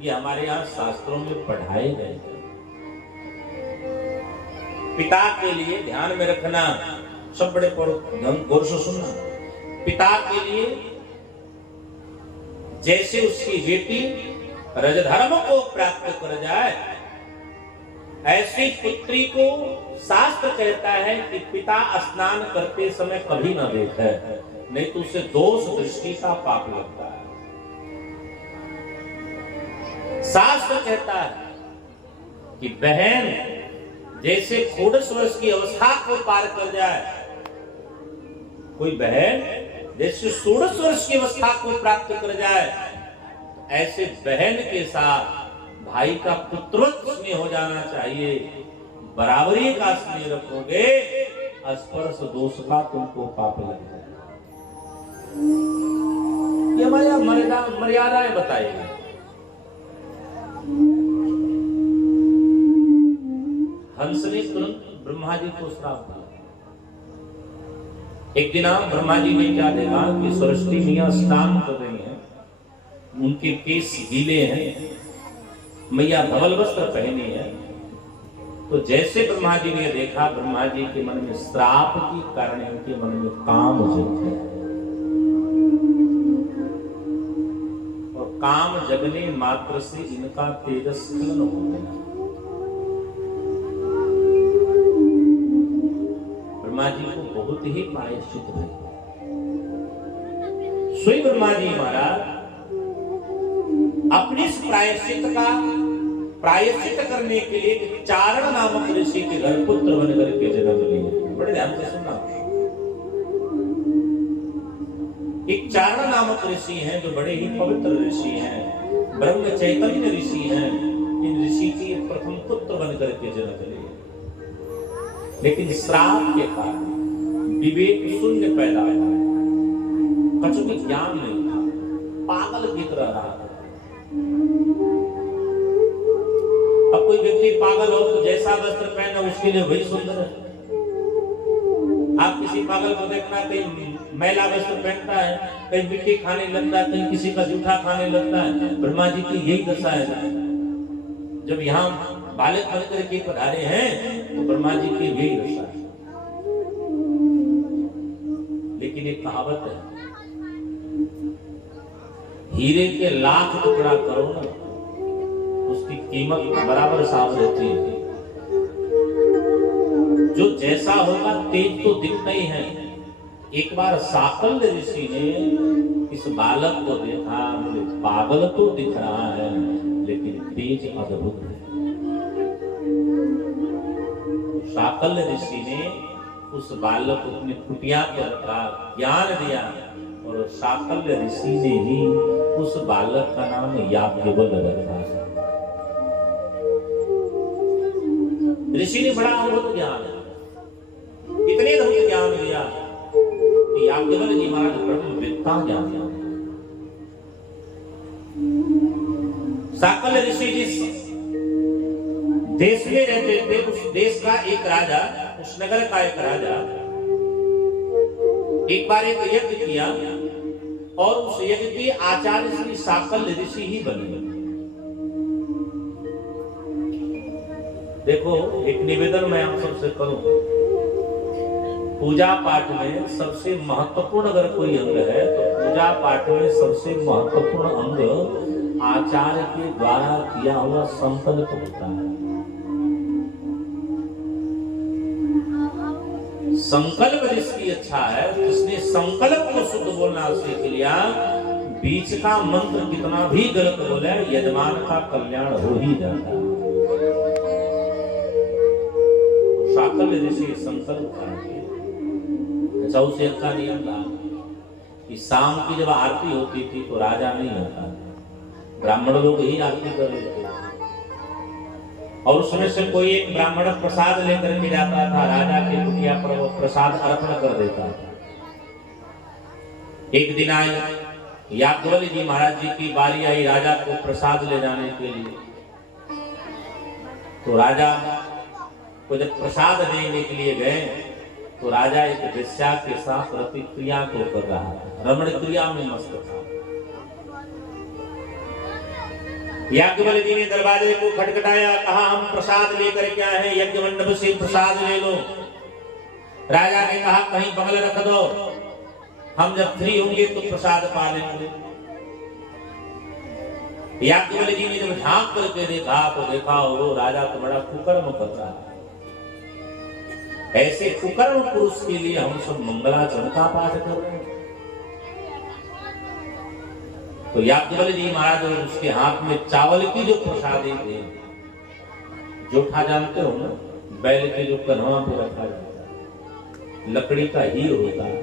ये हमारे यहाँ शास्त्रों में पढ़ाए गए हैं। पिता के लिए ध्यान में रखना, सब बड़े गौर से सुनना। पिता के लिए जैसे उसकी बेटी रजधर्म को प्राप्त कर जाए, ऐसी पुत्री को शास्त्र कहता है कि पिता स्नान करते समय कभी न देखे, नहीं तो उसे दोष दृष्टि का पाप लगता है। शास्त्र कहता है कि बहन जैसे 16 वर्ष की अवस्था को पार कर जाए, कोई बहन जैसे 16 वर्ष की अवस्था को प्राप्त कर जाए, ऐसे बहन के साथ भाई का पुत्रत्व स्नेह हो जाना चाहिए। बराबरी का स्नेह रखोगे, स्पर्श दोष का तुमको पाप लग जाएगा। ये हमारी मर्यादाएं बताएगी। हंस ने तुरंत ब्रह्मा जी को श्राप दिया। एक दिन ब्रह्मा जी ने क्या देखा कि सरस्वती मैया स्नान कर रही हैं, उनके केस गीले हैं, मैया धवल वस्त्र पहनी है। तो जैसे ब्रह्मा जी ने देखा, ब्रह्मा जी के मन में श्राप के कारण उनके मन में काम जग गया, और काम जगने मात्र से इनका तेजस्खलन हो गया। ब्रह्मा जी को बहुत ही प्रायश्चित हुई। स्वयं ब्रह्मा जी महाराज अपने इस प्रायश्चित करने के लिए चारण नामक ऋषि के घर पुत्र बनकर के जन्म लिए। बड़े ध्यान से सुनना। एक चारण नामक ऋषि हैं जो बड़े ही पवित्र ऋषि हैं, ब्रह्म चैतन्य ऋषि हैं। इन ऋषि के प्रथम पुत्र बनकर के जन्म लिए, लेकिन श्राप के कारण विवेक शून्य पैदा हुआ, कछु भी ज्ञान नहीं था, पागल की तरह रहा। अब कोई व्यक्ति पागल हो तो जैसा वस्त्र पहना उसके लिए वही सुंदर है। आप किसी पागल को देखना, कहीं मैला वस्त्र पहनता है, कहीं मिट्टी खाने लगता है, कहीं किसी का जूठा खाने लगता है। ब्रह्मा जी की यही दशा है। जब यहाँ बालक बनकर के पधारे हैं तो ब्रह्मा जी की यही दशा है। लेकिन एक कहावत है, हीरे के लाख टुकड़ा करो ना, उसकी कीमत बराबर साफ रहती है। जो जैसा होगा तेज तो दिखता ही है। एक बार साकल्य ऋषि ने इस बालक को देखा, मुझे पागल तो दिख रहा है लेकिन तेज अद्भुत है। साकल्य ऋषि ने उस बालक को अपनी कुटिया पर रखा, ज्ञान दिया, और साकल्य ऋषि ने ही उस बालक का नाम याज्ञवल्क्य रखा। ऋषि ने बड़ा अद्भुत ज्ञान, इतने अद्भुत ज्ञान दिया कि याज्ञवल्क्य जी महाराज ब्रह्मवेत्ता ज्ञान दिया। साकल्य ऋषि जिस देश में रहते थे, उस देश का एक राजा, उस नगर का एक राजा एक बार एक यज्ञ किया, और उस यज्ञ के आचार्य श्री साकल्य ऋषि ही बने। देखो, एक निवेदन मैं आप सबसे करूं, पूजा पाठ में सबसे महत्वपूर्ण अगर कोई अंग है तो पूजा पाठ में सबसे महत्वपूर्ण अंग आचार्य के द्वारा किया हुआ संकल्प होता है। संकल्प जिसकी अच्छा है, जिसने संकल्प को शुद्ध बोलना सीख लिया, बीच का मंत्र कितना भी गलत बोले, यजमान का कल्याण हो ही जाता है। साकल्य ऋषि संकल्प करके चौसेक का नियम था कि शाम की जब आरती होती थी तो राजा नहीं होता, ब्राह्मण लोग ही आरती कर लेते, और उसमें से कोई एक ब्राह्मण प्रसाद लेकर के जाता था, राजा के कुटिया पर वो प्रसाद अर्पण कर देता था। एक दिन आए याज्ञवल्क्य जी महाराज जी की बारी आई राजा को प्रसाद ले जाने के लिए। तो राजा को जब प्रसाद देने के लिए गए तो राजा एक वेश्या के साथ प्रतिक्रिया को कर रहा था, रमण क्रिया में मस्त था। याज्ञवल्क्य जी ने दरवाजे को खटखटाया, कहा हम प्रसाद लेकर के आए हैं, यज्ञ मंडप से प्रसाद ले लो। राजा ने कहा कहीं बगल रख दो, हम जब फ्री होंगे तो प्रसाद पा लेंगे। याज्ञवल्क्य जी ने जब झांक करके देखा तो देखा वो राजा तो बड़ा कुकर्म कर रहा है। ऐसे कुकर्म पुरुष के लिए हम सब मंगलाचरण का पाठ कर रहे हैं। तो याज्ञवल्क्य जी महाराज और उसके हाथ में चावल की जो प्रसादी थे, जोठा जानते हो ना, बैल के जो कन्हवा पे रखा जाता है, लकड़ी का ही होता है।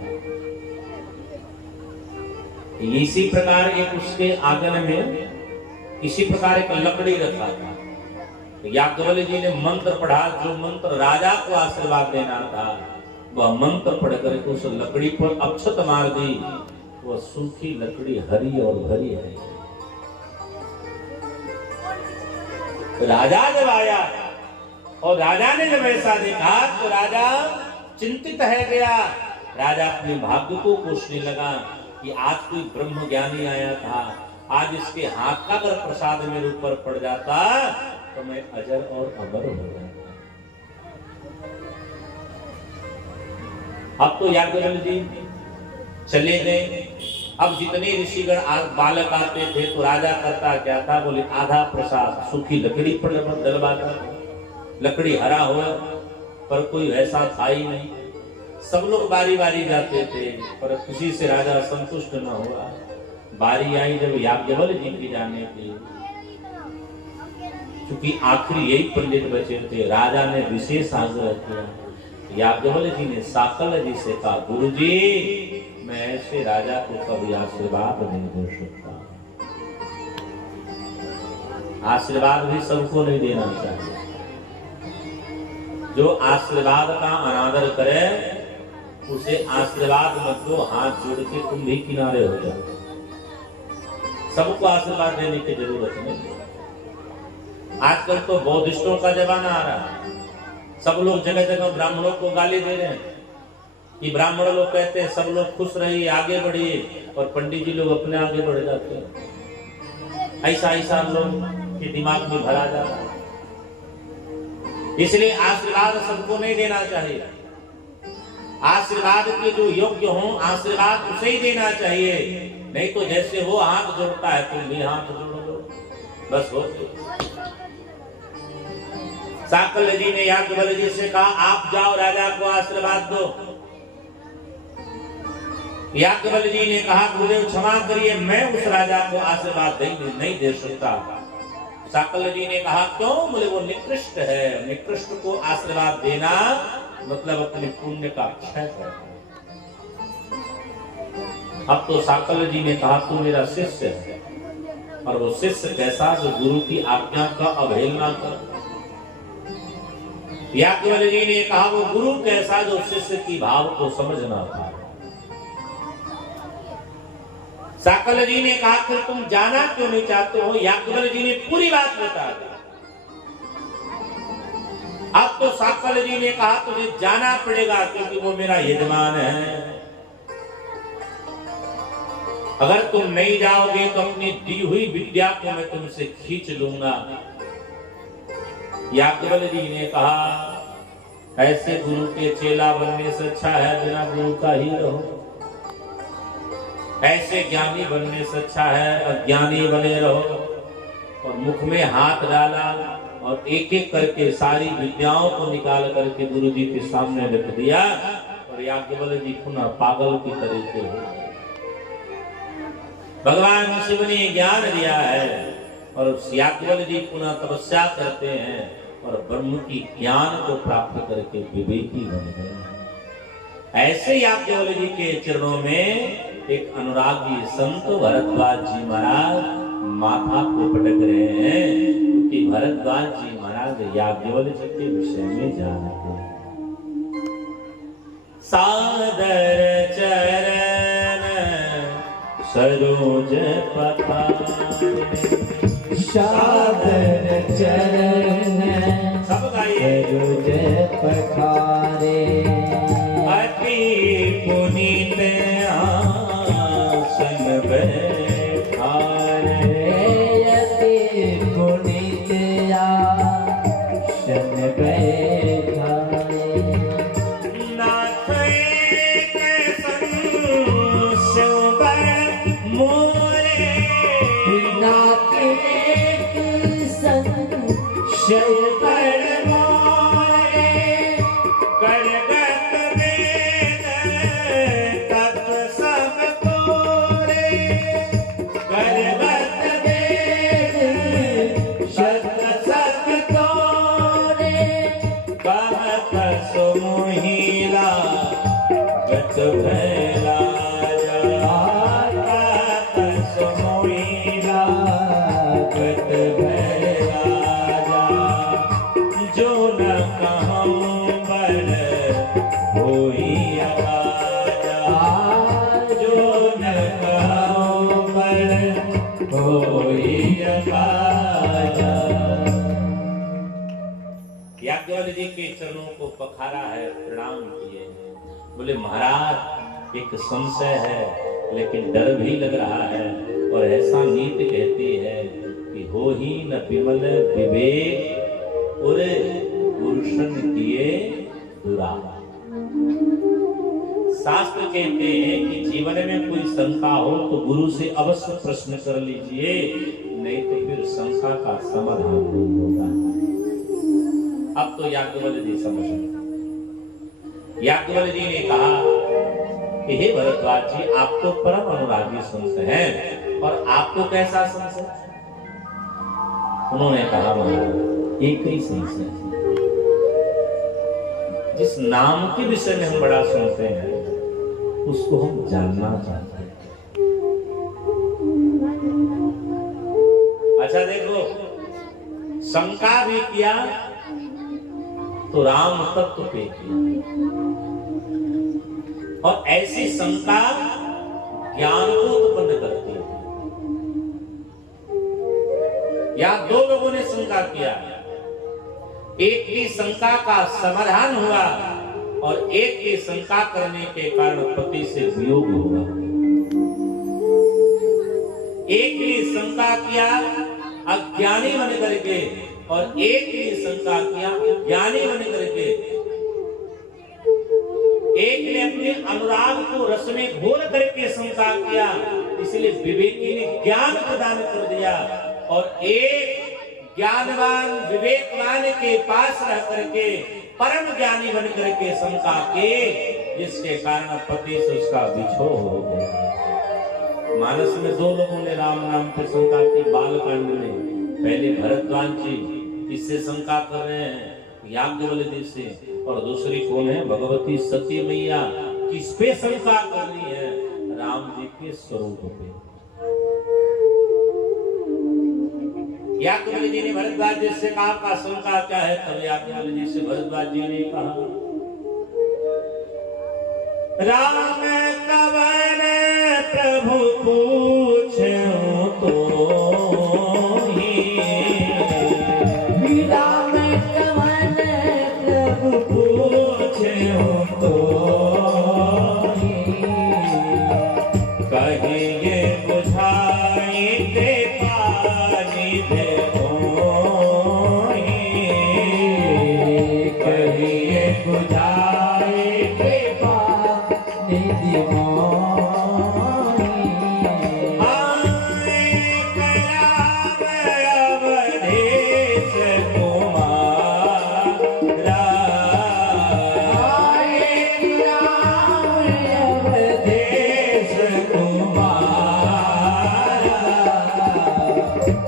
इसी प्रकार एक उसके आंगन में इसी प्रकार एक लकड़ी रखा था। तो याज्ञवल्क्य जी ने मंत्र पढ़ा, जो मंत्र राजा को आशीर्वाद देना था, वह मंत्र पढ़ करके उस लकड़ी पर अक्षत मार दी। वह सूखी लकड़ी हरी और भरी है। राजा जब आया और राजा ने जब ऐसा देखा तो राजा चिंतित है गया। राजा अपने भाग्य को कोसने लगा कि आज कोई ब्रह्म ज्ञानी आया था, आज इसके हाथ का अगर प्रसाद मेरे ऊपर पड़ जाता तो मैं अजर और अमर हो जाता। अब तो याज्ञवल्क्य जी चले गए। अब जितने ऋषिगण बालक आते थे तो राजा करता क्या था, बोले आधा प्रसाद सूखी लकड़ी पर डलवाता। लकड़ी हरा हुआ पर कोई ऐसा था ही नहीं। सब लोग बारी बारी जाते थे पर किसी से राजा संतुष्ट न हुआ। बारी आई जब याज्ञवल्क्य जी की जाने की, क्योंकि आखिरी यही पंडित बचे थे, राजा ने विशेष आग्रह किया। याज्ञवल्क्य जी ने साकल्य जी से कहा, गुरुजी मैं ऐसे राजा को कभी आशीर्वाद नहीं दे सकता। आशीर्वाद भी सबको नहीं देना चाहिए। जो आशीर्वाद का अनादर करे उसे आशीर्वाद मत दो, हाथ जोड़ के तुम भी किनारे हो जाओ। सबको आशीर्वाद देने की जरूरत नहीं। आजकल तो बौद्धिस्टों का जमाना आ रहा है। सब लोग जगह जगह ब्राह्मणों को गाली दे रहे हैं कि ब्राह्मण लोग कहते हैं सब लोग खुश रहिए, आगे बढ़िए, और पंडित जी लोग अपने आगे बढ़ जाते हैं। ऐसा ऐसा लोग के दिमाग में भरा जा रहा है। इसलिए आशीर्वाद सबको नहीं देना चाहिए। आशीर्वाद के जो योग्य हो आशीर्वाद उसे ही देना चाहिए। नहीं तो जैसे वो हाथ जोड़ता है तुम भी हाथ जोड़ लो, बस हो। साकल्य जी ने याज्ञवल्क्य जी से कहा आप जाओ राजा को आशीर्वाद दो। याज्ञवल्क्य जी ने कहा गुरुदेव क्षमा करिए, मैं उस राजा को आशीर्वाद नहीं दे सकता। साकल्य जी ने कहा क्यों? बोले वो निकृष्ट है। निकृष्ट को आशीर्वाद देना मतलब अपने पुण्य का क्षय करना। अब तो साकल्य जी ने कहा तू मेरा शिष्य है, और वो शिष्य कैसा जो गुरु की आज्ञा का अवहेलना कर। याज्ञवल्क्य जी ने कहा वो गुरु कैसा जो शिष्य की भाव को समझना था। साकल्य जी ने कहा फिर तुम जाना क्यों नहीं चाहते हो? याज्ञवल्क्य जी ने पूरी बात बता दी। अब तो साकल्य जी ने कहा तुझे जाना पड़ेगा क्योंकि वो मेरा यजमान है। अगर तुम नहीं जाओगे तो अपनी दी हुई विद्या को मैं तुमसे खींच लूंगा। याज्ञवल्क्य जी ने कहा ऐसे गुरु के चेला बनने से अच्छा है बिना गुरु का ही रहो। ऐसे ज्ञानी बनने से अच्छा है अज्ञानी बने रहो। और मुख में हाथ डाला और एक एक करके सारी विद्याओं को निकाल करके गुरु जी के सामने रख दिया। और याज्ञवल्क्य जी पुनः पागल की तरीके हो गए। भगवान शिव ने ज्ञान दिया है और याज्ञवल्क्य जी पुनः तपस्या करते हैं और ब्रह्म की ज्ञान को प्राप्त करके विवेकी बन गए। ऐसे याज्ञवल्क्य जी के चरणों में एक अनुरागी संत भरद्वाज जी महाराज माथा को पटक रहे हैं, क्योंकि भरद्वाज जी महाराज याज्ञवल्क्य जी के विषय में जानते हैं। सादर चरण सरोज पखारे, सादर चरण सरोज पखारे, अति पुनीत आसन बैठारे, अति राकेश संशय कर मोरे करगत वेद तत्व सब तोरे करगत वेद तत्व सब तोरे कहत सुमोहिला गत भैला याज्ञवल्क्य जी के चरणों को पखारा है, प्रणाम किए हैं। बोले महाराज एक संशय है लेकिन डर भी लग रहा है, और ऐसा नीति कहती है कि हो ही न विमल विवेक और पुरुषन किए दुरा। शास्त्र कहते हैं कि जीवन में कोई शंका हो तो गुरु से अवश्य प्रश्न कर लीजिए, नहीं तो फिर शंका का समाधान नहीं होगा। अब तो याज्ञवल्क्य जी समझ गए। याज्ञवल्क्य जी ने कहा कि हे भरद्वाज जी, आप तो परम अनुरागी संत हैं, और आपको कैसा संशय? उन्होंने कहा महाराज एक ही संशय है, जिस नाम के विषय में हम बड़ा सुनते हैं उसको हम जानना चाहते हैं। अच्छा देखो, शंका भी किया तो राम तत्व पे किया, और ऐसी शंका ज्ञान को उत्पन्न करती है। या दो लोगों ने शंका किया, एक की शंका का समाधान हुआ और एक की शंका करने के कारण पति से वियोग हुआ। एक ने शंका किया अज्ञानी बन करके, और एक ने शंका किया ज्ञानी बन करके। एक ने अपने अनुराग को रस में घोल करके शंका किया, इसलिए विवेकी ने ज्ञान प्रदान कर दिया, और एक ज्ञानवान विवेकवान के पास रह करके परम ज्ञानी बन करके शंका के, जिसके कारण पति से उसका बिछोह हो गया। मानस में दो लोगों ने राम नाम पे शंका की बालकांड में। पहले भरद्वाज जी इससे शंका कर रहे हैं याज्ञवल्क्य जी से, और दूसरी कौन है? भगवती सती मैया। किस पे शंका करनी है? राम जी के स्वरूप पे। याज्ञवल्क्य जी ने भरद्वाज जी से कहा आपका शंका क्या है? तब याज्ञवल्क्य जी से भरद्वाज जी ने कहा राम कवन प्रभु पूछूं तो ही, राम कवन प्रभु पूछूं तो ही, कहिए बुझाई दे पानी दे मोही, कहिए बुझाए के पानी दे मोही। आए कयाम अवधेश कुमारा, आए राम अवधेश कुमारा,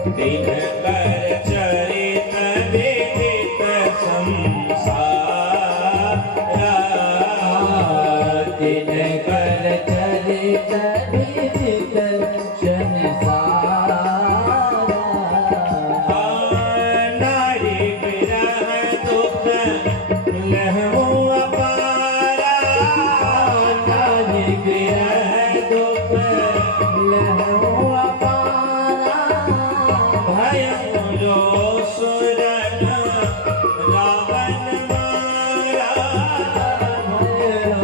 दिन कर चरित विदित संसारा, दिन कर चरित विदित संसारा। नारी विरह दुख लहू अपारा, नारी विरह दुख लहू अपारा। भयं जो सुरन रावण मारा, भयो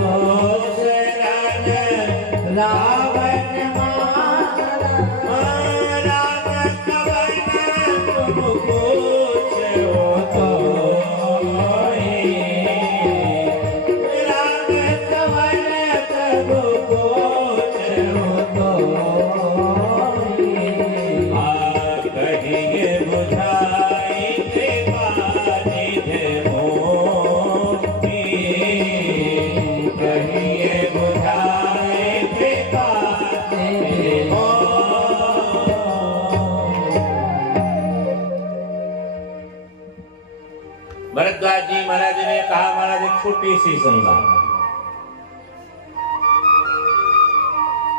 सुरन रावण मारा। राम कवन तुम पूछो तो ही, राम कवन प्रभु पूछो तो ही। आ भरद्वाज जी महाराज ने कहा, महाराज एक छोटी सी शंका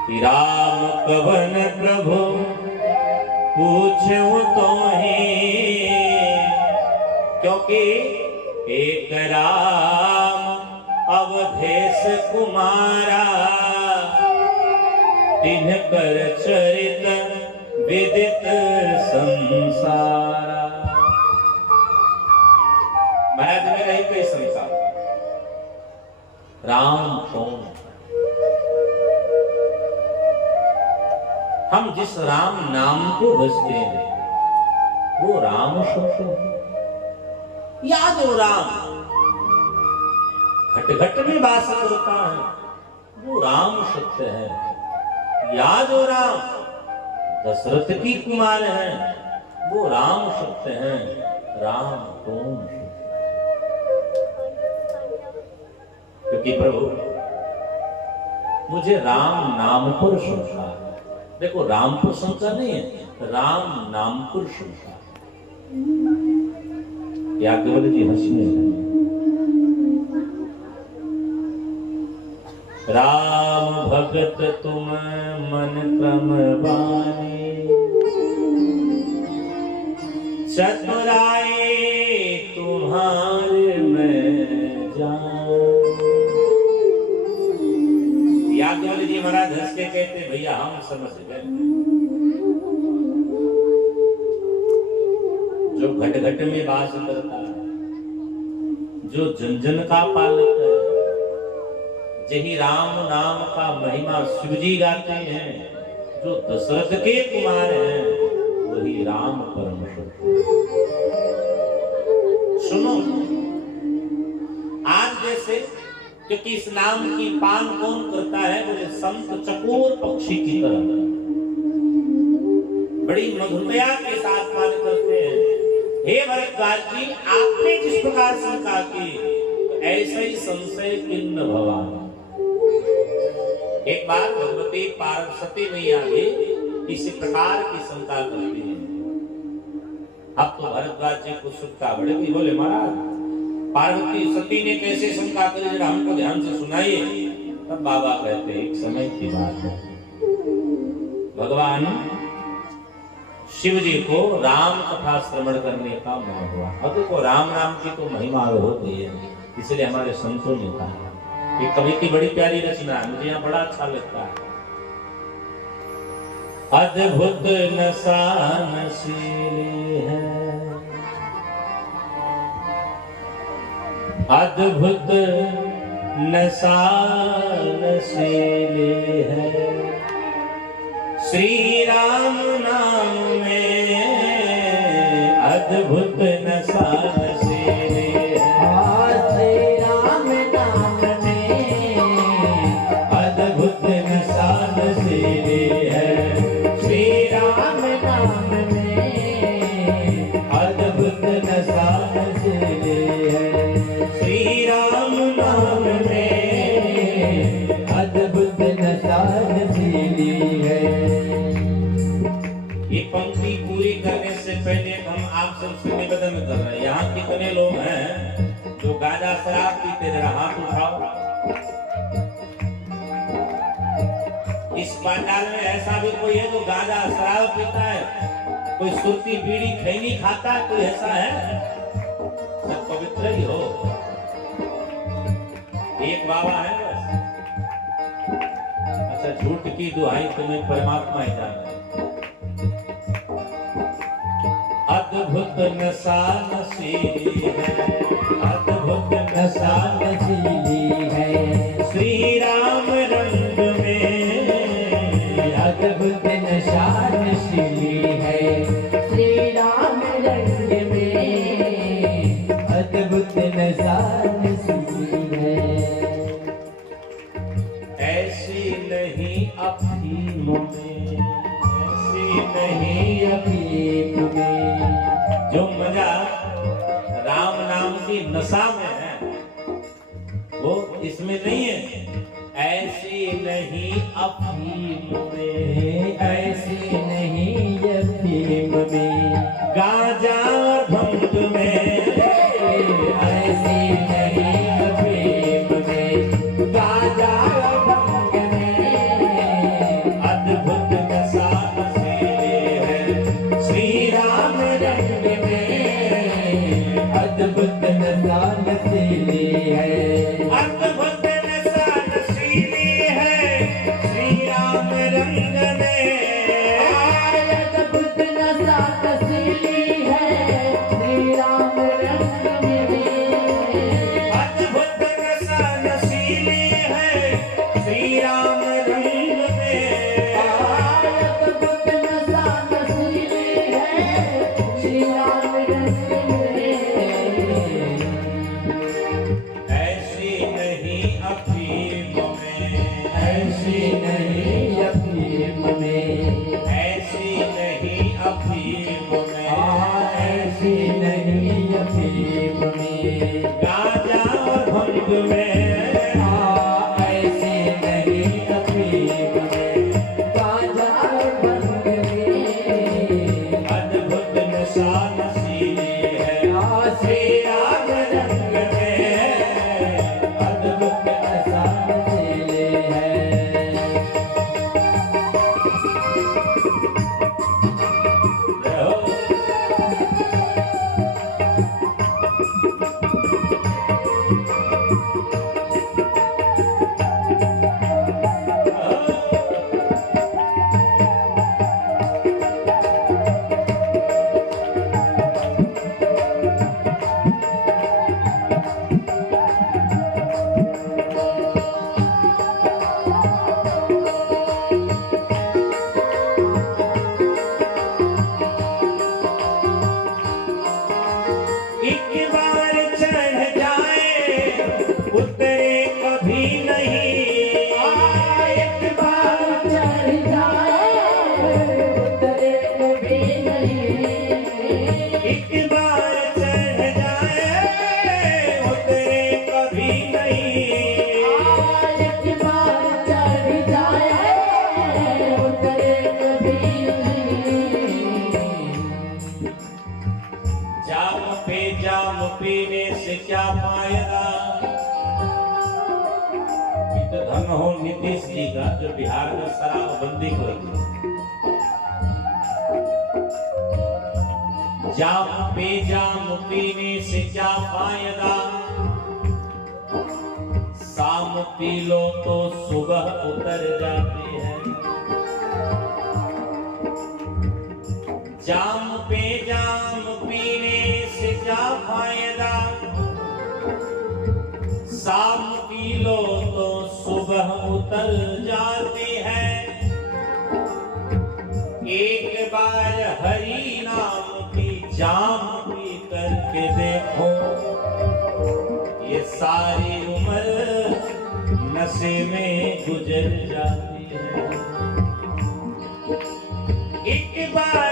कि राम कवन प्रभु पूछूं तो ही, क्योंकि एक राम अवधेश कुमारा, तिनकर चरित विदित संसारा। महाराज में रही कोई संसार, राम कौन? हम जिस राम नाम को भजते हैं वो राम शब्द है, या जो राम घट घट में वास करता है वो राम शब्द है, या जो राम दशरथ की कुमार है वो राम शब्द है। राम कौन? क्योंकि प्रभु मुझे राम नाम पर शंका है। देखो, राम पर शंका नहीं है, राम नाम पर शंका है। याज्ञवल्क्य जी हंसने लगे। राम भगत तुम मन क्रम बानी, चतुराई तुम्हारे में जान। याज्ञवल्क्य जी महाराज हंस के कहते, भैया हम समझ गए, जो घट घट में वास करता है, जो जन जन का पालक है, यही राम नाम का महिमा शिवजी गाते हैं, जो दशरथ के कुमार हैं, वही राम परम सत्य। सुनो, आज जैसे, क्योंकि इस नाम की पान कौन करता है? बोले संत चकोर पक्षी की तरह बड़ी मधुरता के साथ पान करते हैं। हे भरद्वाज जी, आपने जिस प्रकार शंका की, तो ऐसा ही संशय किन्न भवान। एक बार भगवती पार्वती मैया भी इसी प्रकार की शंका करती है। अब तो भरद्वाज जी को सुखता बढ़ेगी। बोले महाराज, पार्वती सती ने कैसे शंका करी, जरा हमको ध्यान से सुनाइए। तब बाबा कहते, एक समय की बात है, भगवान शिव जी को राम कथा श्रवण करने का मन हुआ। अब देखो, राम नाम की तो महिमा होती है, इसलिए हमारे संतों ने कहा। ये कवि की बड़ी प्यारी रचना है, मुझे यहाँ बड़ा अच्छा लगता है। अद्भुत नशा नशीली है, अद्भुत नशा नशीली है, श्री राम नाम में अद्भुत नशा नशीली है। श्री राम नाम में अद्भुत नशा नशीली है, श्री राम नाम में अद्भुत नशा नशीली है, श्री राम नाम में अद्भुत नशा नशीली है। ये पंक्ति पूरी करने से पहले हम आप सबसे निवेदन कर रहे हैं, यहाँ कितने लोग हैं जो गांजा शराब पीते? जरा हाथ उठाओ। इस पंडाल में ऐसा भी कोई है जो गांजा शराब पीता है? कोई सुरती बीड़ी खैनी खाता है? कोई ऐसा है? सब पवित्र ही हो। एक बाबा है बस। अच्छा, झूठ की दुहाई तुम्हें परमात्मा ही जाने। अद्भुत नशा नशीली है, अद्भुत नशा नशीली है, श्री राम रंग में अद्भुत नशा नशीली है, श्री राम रंग में अद्भुत नशा नशीली है। ऐसी नहीं अफीम में, ऐसी नहीं अफीम में, जो मजा राम नाम की नशा में है वो इसमें नहीं है। ऐसी नहीं अफीम में, ऐसी नहीं अफीम में, गांजा और भंग में रंग में अद्भुत नशा नशीली है। अद्भुत नशा नशीली है श्री राम रंग में। अद्भुत नशा नशीली है श्री राम रंग में। अद्भुत नशा नशीली है श्री राम रंग में। अद्भुत नशा नशीली है श्री राम रंग में। ऐसी नहीं अफीम में, ऐसी नहीं अफीम में, ऐसी नहीं अफीम में, ऐसी नहीं अफीम में, गांजा और भंग में। ऐसी नहीं अफीम में, गांजा और भंग में। अद्भुत नशा नशीली है श्री राम रंग में। अद्भुत नशा नशीली है। एक बार चढ़ जाए उतरे कभी नहीं। एक बार चढ़ जाए उतरे कभी नहीं। एक बार चढ़ जाए उतरे कभी नहीं। एक बार चढ़ जाए उतरे कभी नहीं। जाम पीने से क्या फायदा। ये तो धन हो नीतीश जी का जो बिहार में शराबबंदी कर दी। जाम पीने से क्या फायदा। शाम पी लो तो सुबह उतर जाती है। जाम पीने से क्या फायदा। शाम पी लो तो सुबह उतर जाती है। एक बार हरि नाम की जाम पी करके देखो, ये सारी उम्र नशे में गुजर जाती है। एक बार